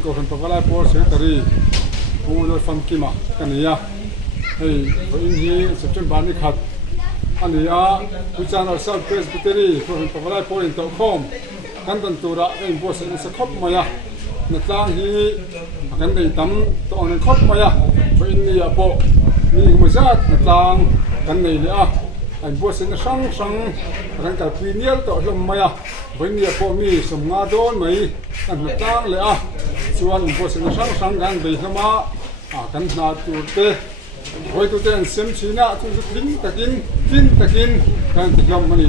in ko kan pakalai por secretary pulo famkima kania hei in hi September ni khat ania Channel South Presbytery ko kan pakalai por in to khom kan tan tura in boss in sa khop maya na tlang hi kan dei tam to an khop maya so in ni apo mi mazat na tlang kan nei le a anh bố sinh sang sang rằng cả piniel to lom maya với nhiều po mi sum nga don mai kan na tang le a chuan bố sinh sang sang gan be hlama kan na tu te hoi tu ten sem china tu tin takin kan ti lom mani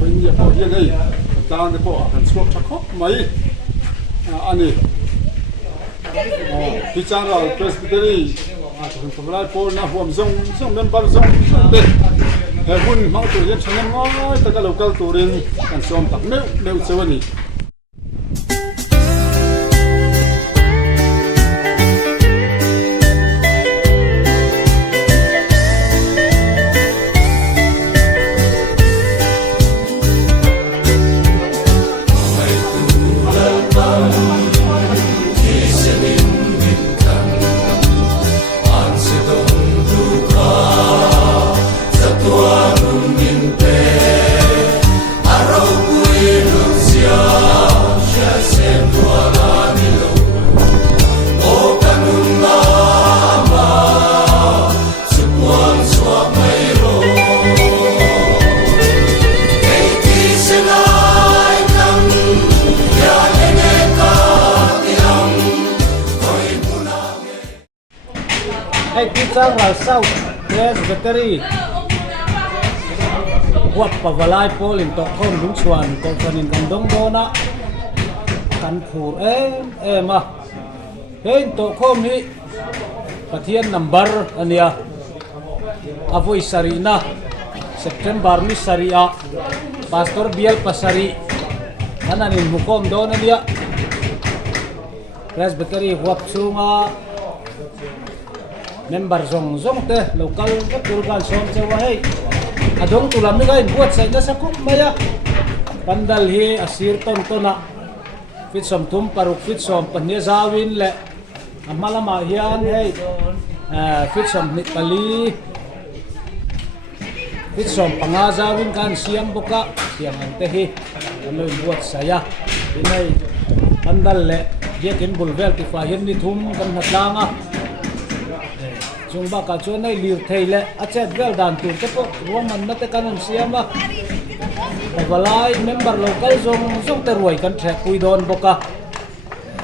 với nhiều po hian hei tang de po kan suak thakop mai ani ti Channel Presbytery kan pamlai po na huam zong member zong te hun mang tu yan chanam ngai ta ka local turin kan som tak meu chewani Hey, Channel South Presbytery huap pavalai polin to khom dung chuan ko kanin kan dong dona kan phur em hein to khom hi pathian number ania avoi sarina September mi saria pastor bial pasari ananin hukom don ania Presbytery huap chunga member zong te local kapulgan som chewa hei adong tulam ni gain buat sai na sakop maya pandal hi asir ton tona fit som tum paruk fit som pania zawin le amalama hian hei fit som nitali fit som panga zawin kan siam boka siang ante hi ano buat saya inai pandal le jekin bulvel ti fa hian ni thum kan hatlanga chung ba ka chuan nei lir theile achet vel dan tur te po roman na te kanon siama balai member local zong te ruai kan thek pui don boka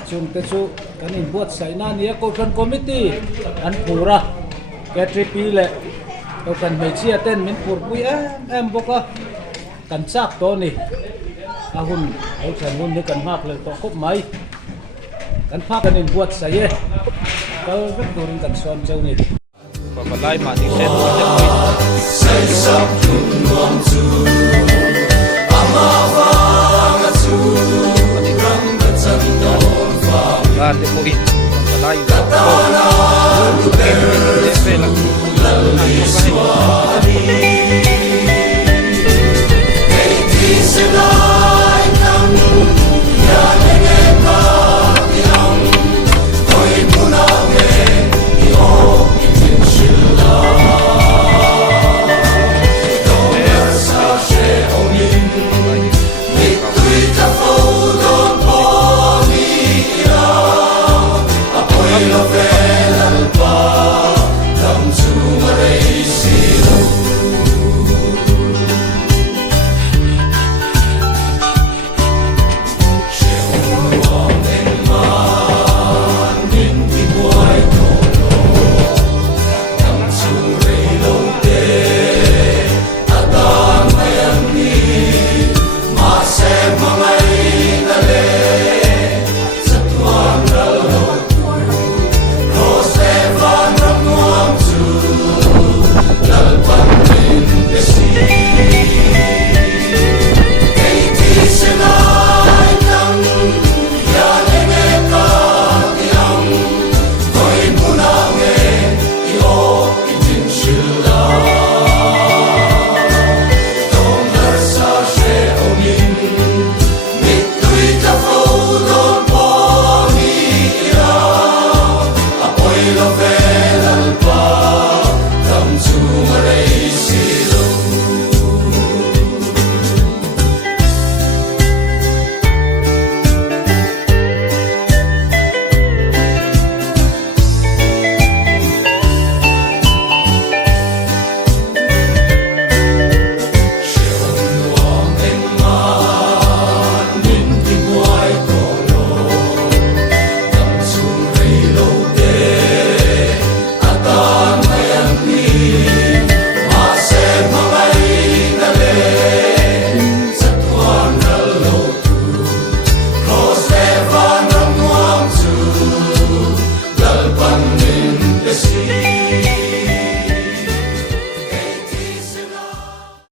chung te chu kan in buat sai na nia ko kan committee an pura ke tripi le to kan mei chia ten min pur pui em boka kan chak to ni ahun ai chan mun ni kan mak le to khop mai kan pha kan in buat sai e kal vek turin kan son chau ni pabalai ma ti sen say something on to amawang atu ram batang don fa la te mo in pabalai katana lu